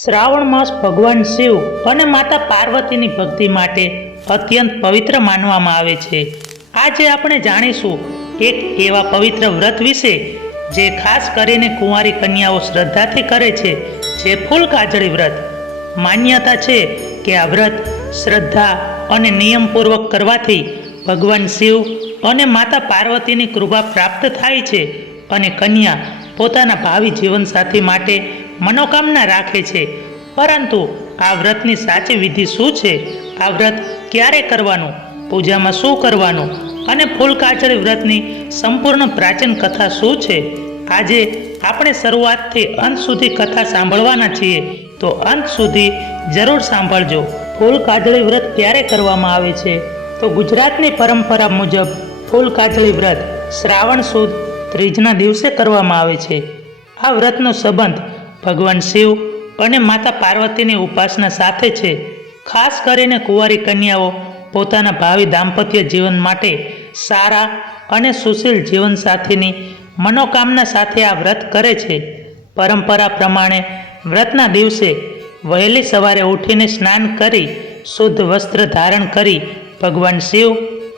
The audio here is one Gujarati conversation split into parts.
શ્રાવણ માસ ભગવાન શિવ અને માતા પાર્વતીની ભક્તિ માટે અત્યંત પવિત્ર માનવામાં આવે છે. આજે આપણે જાણીશું એક એવા પવિત્ર વ્રત વિશે જે ખાસ કરીને કુંવારી કન્યાઓ શ્રદ્ધાથી કરે છે, જે ફૂલકાજળી વ્રત. માન્યતા છે કે આ વ્રત શ્રદ્ધા અને નિયમપૂર્વક કરવાથી ભગવાન શિવ અને માતા પાર્વતીની કૃપા પ્રાપ્ત થાય છે અને કન્યા પોતાના ભાવિ જીવનસાથી માટે મનોકામના રાખે છે. પરંતુ આ વ્રતની સાચી વિધિ શું છે? આ વ્રત ક્યારે કરવાનું? પૂજામાં શું કરવાનું? અને ફૂલકાજળી વ્રતની સંપૂર્ણ પ્રાચીન કથા શું છે? આજે આપણે શરૂઆતથી અંત સુધી કથા સાંભળવાના છીએ, તો અંત સુધી જરૂર સાંભળજો. ફૂલકાજળી વ્રત ક્યારે કરવામાં આવે છે? તો ગુજરાતની પરંપરા મુજબ ફૂલકાજળી વ્રત શ્રાવણ સુદ ત્રીજના દિવસે કરવામાં આવે છે. આ વ્રતનો સંબંધ ભગવાન શિવ અને માતા પાર્વતીની ઉપાસના સાથે છે. ખાસ કરીને કુંવારી કન્યાઓ પોતાના ભાવિ દાંપત્ય જીવન માટે સારા અને સુશીલ જીવનસાથીની મનોકામના સાથે આ વ્રત કરે છે. પરંપરા પ્રમાણે વ્રતના દિવસે વહેલી સવારે ઉઠીને સ્નાન કરી શુદ્ધ વસ્ત્ર ધારણ કરી ભગવાન શિવ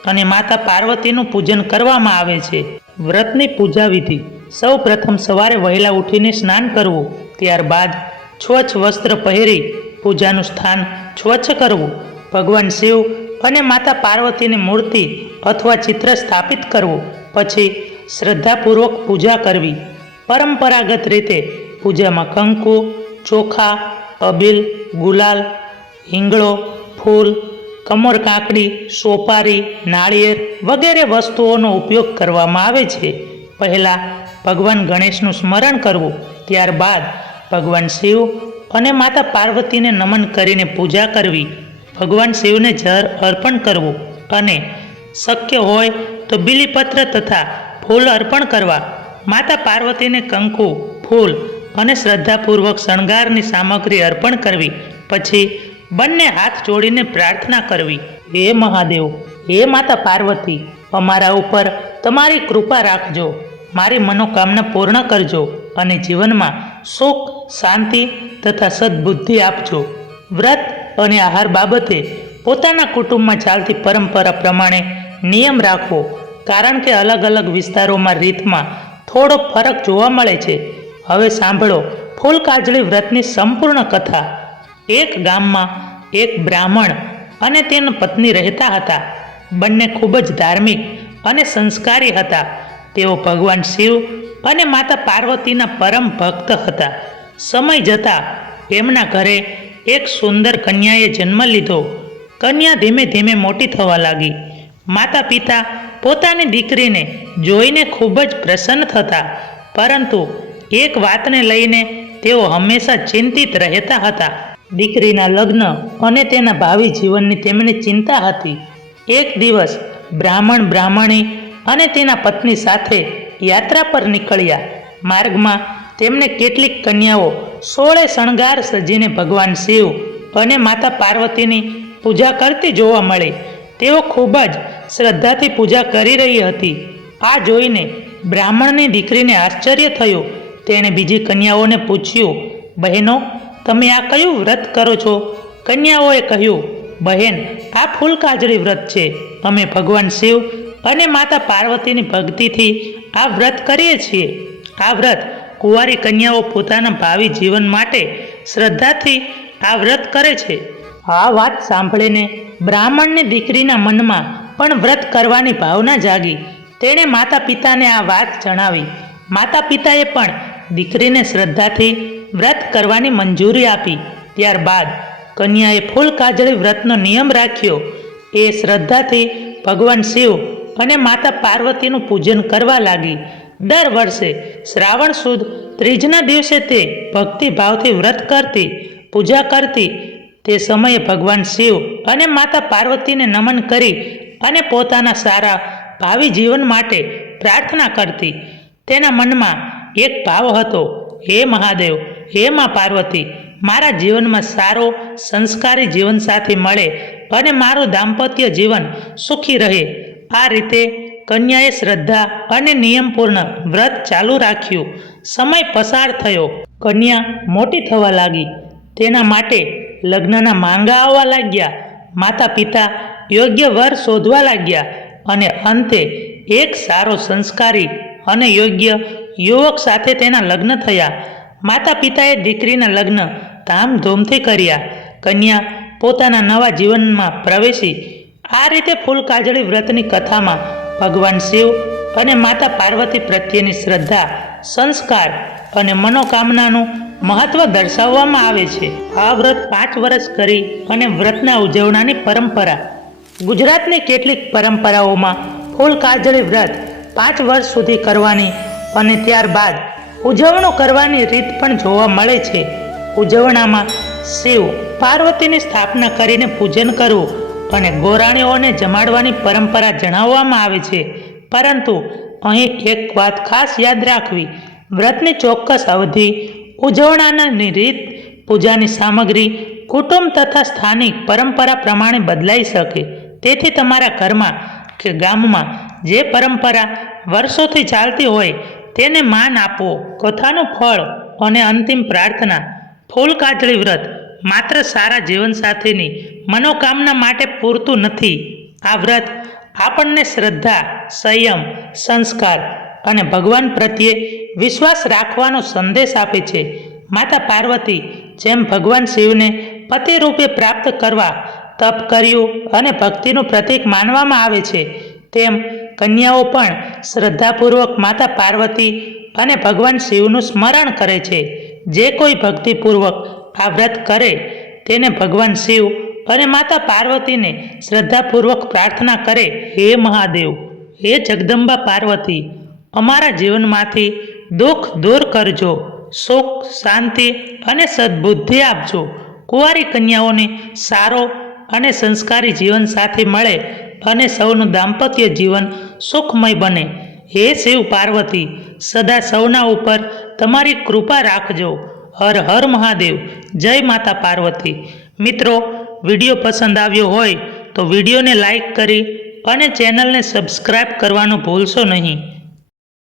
અને માતા પાર્વતીનું પૂજન કરવામાં આવે છે. વ્રતની પૂજા વિધિ: સૌ પ્રથમ સવારે વહેલા ઉઠીને સ્નાન કરવું, ત્યારબાદ સ્વચ્છ વસ્ત્ર પહેરી પૂજાનું સ્થાન સ્વચ્છ કરવું, ભગવાન શિવ અને માતા પાર્વતીની મૂર્તિ અથવા ચિત્ર સ્થાપિત કરવું, પછી શ્રદ્ધાપૂર્વક પૂજા કરવી. પરંપરાગત રીતે પૂજામાં કંકુ, ચોખા, અબીલ, ગુલાલ, હિંગળો, ફૂલ, કમર કાકડી, સોપારી, નાળિયેર વગેરે વસ્તુઓનો ઉપયોગ કરવામાં આવે છે. પહેલાં ભગવાન ગણેશનું સ્મરણ કરવું, ત્યારબાદ ભગવાન શિવ અને માતા પાર્વતીને નમન કરીને પૂજા કરવી. ભગવાન શિવને જળ અર્પણ કરવું અને શક્ય હોય તો બીલીપત્ર તથા ફૂલ અર્પણ કરવા. માતા પાર્વતીને કંકુ, ફૂલ અને શ્રદ્ધાપૂર્વક શણગારની સામગ્રી અર્પણ કરવી. પછી બંને હાથ જોડીને પ્રાર્થના કરવી: હે મહાદેવ, હે માતા પાર્વતી, અમારા ઉપર તમારી કૃપા રાખજો, મારી મનોકામના પૂર્ણ કરજો અને જીવનમાં સુખ, શાંતિ તથા સદબુદ્ધિ આપજો. વ્રત અને આહાર બાબતે પોતાના કુટુંબમાં ચાલતી પરંપરા પ્રમાણે નિયમ રાખવો, કારણ કે અલગ અલગ વિસ્તારોમાં રીતમાં થોડો ફરક જોવા મળે છે. હવે સાંભળો ફૂલકાજળી વ્રતની સંપૂર્ણ કથા. એક ગામમાં એક બ્રાહ્મણ અને તેની પત્ની રહેતા હતા. બંને ખૂબ જ ધાર્મિક અને સંસ્કારી હતા. તેઓ ભગવાન શિવ અને માતા પાર્વતીના પરમ ભક્ત હતા. સમય જતાં એમના ઘરે એક સુંદર કન્યાએ જન્મ લીધો. કન્યા ધીમે ધીમે મોટી થવા લાગી. માતા પિતા પોતાની દીકરીને જોઈને ખૂબ જ પ્રસન્ન થતા, પરંતુ એક વાતને લઈને તેઓ હંમેશા ચિંતિત રહેતા હતા. દીકરીના લગ્ન અને તેના ભાવિ જીવનની તેમને ચિંતા હતી. એક દિવસ બ્રાહ્મણી અને તેના પત્ની સાથે યાત્રા પર નીકળ્યા. માર્ગમાં તેમને કેટલીક કન્યાઓ સોળે શણગાર સજીને ભગવાન શિવ અને માતા પાર્વતીની પૂજા કરતી જોવા મળી. તેઓ ખૂબ જ શ્રદ્ધાથી પૂજા કરી રહી હતી. આ જોઈને બ્રાહ્મણની દીકરીને આશ્ચર્ય થયું. તેણે બીજી કન્યાઓને પૂછ્યું, બહેનો, તમે આ કયું વ્રત કરો છો? કન્યાઓએ કહ્યું, બહેન, આ ફૂલકાજળી વ્રત છે. અમે ભગવાન શિવ અને માતા પાર્વતીની ભક્તિથી આ વ્રત કરીએ છીએ. આ વ્રત કુંવારી કન્યાઓ પોતાના ભાવિ જીવન માટે શ્રદ્ધાથી આ વ્રત કરે છે. આ વાત સાંભળીને બ્રાહ્મણની દીકરીના મનમાં પણ વ્રત કરવાની ભાવના જાગી. તેણે માતા પિતાને આ વાત જણાવી. માતા પિતાએ પણ દીકરીને શ્રદ્ધાથી વ્રત કરવાની મંજૂરી આપી. ત્યારબાદ કન્યાએ ફૂલકાજળી વ્રતનો નિયમ રાખ્યો. એ શ્રદ્ધાથી ભગવાન શિવ અને માતા પાર્વતીનું પૂજન કરવા લાગી. દર વર્ષે શ્રાવણ સુદ ત્રીજના દિવસે તે ભક્તિભાવથી વ્રત કરતી, પૂજા કરતી. તે સમયે ભગવાન શિવ અને માતા પાર્વતીને નમન કરી અને પોતાના સારા ભાવિ જીવન માટે પ્રાર્થના કરતી. તેના મનમાં એક ભાવ હતો: હે મહાદેવ, હે મા પાર્વતી, મારા જીવનમાં સારો સંસ્કારી જીવનસાથી મળે અને મારું દાંપત્ય જીવન સુખી રહે. આ રીતે કન્યાએ શ્રદ્ધા અને નિયમપૂર્ણ વ્રત ચાલુ રાખ્યું. સમય પસાર થયો. કન્યા મોટી થવા લાગી. તેના માટે લગ્નના માંગા આવવા લાગ્યા. માતા પિતા યોગ્ય વર શોધવા લાગ્યા અને અંતે એક સારો સંસ્કારી અને યોગ્ય યુવક સાથે તેના લગ્ન થયા. માતા પિતાએ દીકરીના લગ્ન ધામધૂમથી કર્યા. કન્યા પોતાના નવા જીવનમાં પ્રવેશી. આ રીતે ફૂલકાજળી વ્રતની કથામાં ભગવાન શિવ અને માતા પાર્વતી પ્રત્યેની શ્રદ્ધા, સંસ્કાર અને મનોકામનાનું મહત્વ દર્શાવવામાં આવે છે. આ વ્રત 5 વર્ષ કરી અને વ્રતના ઉજવણાની પરંપરા. ગુજરાતની કેટલીક પરંપરાઓમાં ફૂલકાજળી વ્રત 5 વર્ષ સુધી કરવાની અને ત્યારબાદ ઉજવણું કરવાની રીત પણ જોવા મળે છે. ઉજવણામાં શિવ પાર્વતીની સ્થાપના કરીને પૂજન કરવું અને ગોરાણીઓને જમાડવાની પરંપરા જણાવવામાં આવે છે. પરંતુ અહીં એક વાત ખાસ યાદ રાખવી: વ્રતની ચોક્કસ અવધિ, ઉજવણાની રીત, પૂજાની સામગ્રી કુટુંબ તથા સ્થાનિક પરંપરા પ્રમાણે બદલાઈ શકે. તેથી તમારા ઘરમાં કે ગામમાં જે પરંપરા વર્ષોથી ચાલતી હોય તેને માન આપો. કથાનું ફળ અને અંતિમ પ્રાર્થના. ફૂલકાજળી વ્રત માત્ર સારા જીવનસાથીની મનોકામના માટે પૂરતું નથી. આ વ્રત આપણને શ્રદ્ધા, સંયમ, સંસ્કાર અને ભગવાન પ્રત્યે વિશ્વાસ રાખવાનો સંદેશ આપે છે. માતા પાર્વતી જેમ ભગવાન શિવને પતિ રૂપે પ્રાપ્ત કરવા તપ કર્યું અને ભક્તિનું પ્રતીક માનવામાં આવે છે, તેમ કન્યાઓ પણ શ્રદ્ધાપૂર્વક માતા પાર્વતી અને ભગવાન શિવનું સ્મરણ કરે છે. જે કોઈ ભક્તિપૂર્વક આ વ્રત કરે તેને ભગવાન શિવ અને માતા પાર્વતીને શ્રદ્ધાપૂર્વક પ્રાર્થના કરે: હે મહાદેવ, હે જગદંબા પાર્વતી, અમારા જીવનમાંથી દુઃખ દૂર કરજો, સુખ, શાંતિ અને સદબુદ્ધિ આપજો. કુંવારી કન્યાઓને સારો અને સંસ્કારી જીવનસાથી મળે અને સૌનું દાંપત્ય જીવન સુખમય બને. હે શિવ પાર્વતી, સદા સૌના ઉપર તમારી કૃપા રાખજો. હર હર મહાદેવ. જય માતા પાર્વતી. મિત્રો, વિડીયો પસંદ આવ્યો હોય તો વિડીયોને લાઈક કરી અને ચેનલને સબસ્ક્રાઈબ કરવાનું ભૂલશો નહીં.